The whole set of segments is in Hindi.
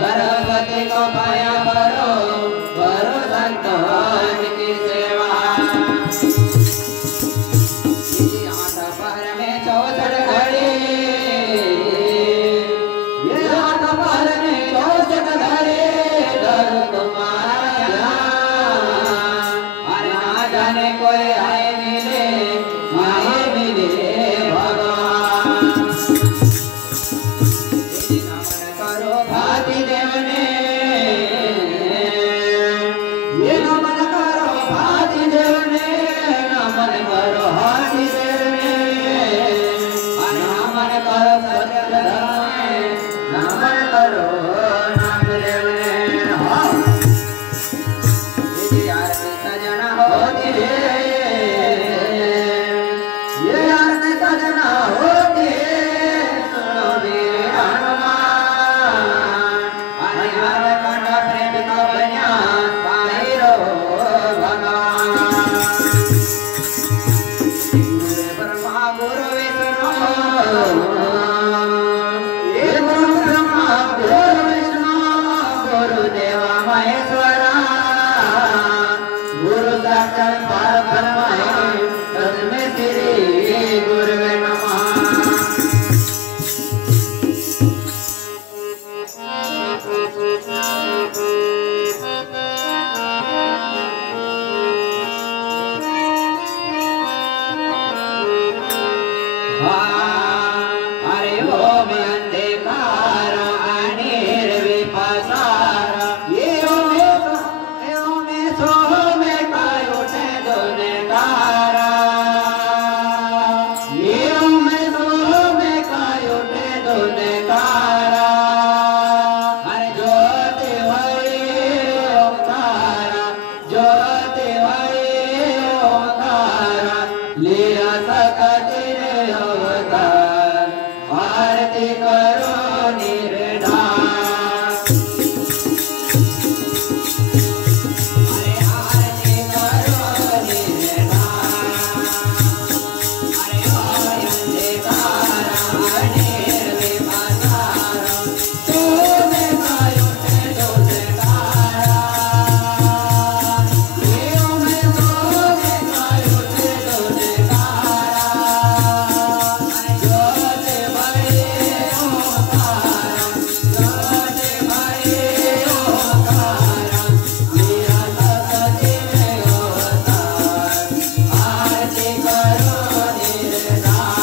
सरस्वती को पाया करो करो संतों की सेवा। इसी हाथ पर में 64 घड़ी, ये हाथ पर में 64 घड़ी धरो तुम्हारा, अरे ना जाने कोई आए मिले भगवान। नमन करो भाती देवने, ये नमन करो भाती देवने, नमन करो हाथी देवने, नमन करो सत्य धर्म, नमन करो नाम देवने। ये आरती सजना होती है, ये आरती सजना होती है, सुनो वीर हनुमान, हरिहर कंठ प्रेम का बन्या साहिरो भगवान। गुरु ब्रह्मा गुरु विष्णु, ये गुरु ब्रह्मा गुरु विष्णु, गुरु देवा महेश्वरा, गुरु साक्षात् परब्रह्म है, तस्मै श्री गुरुवे नमः। हरे ओम अंधकार अनिर्विपसार, ये ओम सोम काय उठे दोनेकारा, ये ओम सोम काय उठे दोनेकारा, हरे ज्योति हरि ओंकारा, ज्योति हरि ओंकारा, लिया सकति रे अवतार, आरती करो निर्धार। हरे आरती करो निर्धार, हरे ओम अंधकार अनिर्विपसार, सोम काय उठे दोनेकारा, ये ओम सोम काय उठे दोनेकारा, ज्योति भरे ओंकारा, ज्योति भरे ओंकारा, लिया सकति रे अवतार, आरती करो निर्धार।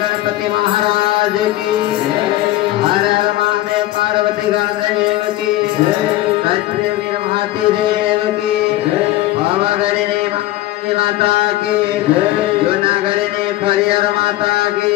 गणपति महाराज की, हर हर महादेव पार्वती गणदेव की, सत्य वीर महादेव की, पवगरिणी माता की, जुनागरिणी खरियर माता की,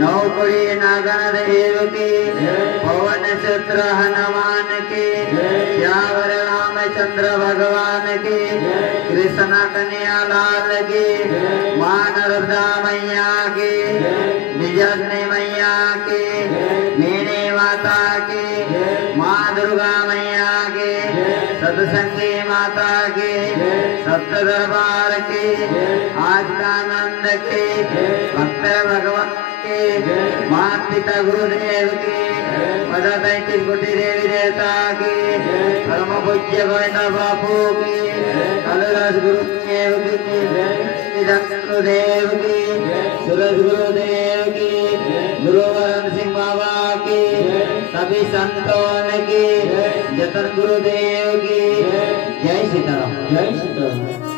नौकुड़ी नागन देव की, पवन चित्र हनुमान की, श्यावर रामचंद्र भगवान की, कृष्ण कन्या लाल की, मां नर्मदा मैया की, निजग्नि मैया की, मीनी माता की, मां दुर्गा मैया की, सतसंगी माता की, सप्त दरबार की, आज का आनंद की, भक्त भगवान की, माता पिता गुरुदेव की, पदा 33 कोटि देवी देवता की, परम पूज्य गोविंद बापू की, कलरस गुरुदेव की। गुरुदेव की, सूरज गुरुदेव की, गुरु वरण सिंह बाबा की, सभी संतों की, जतन गुरुदेव की। जय सीताराम। जय सीताराम।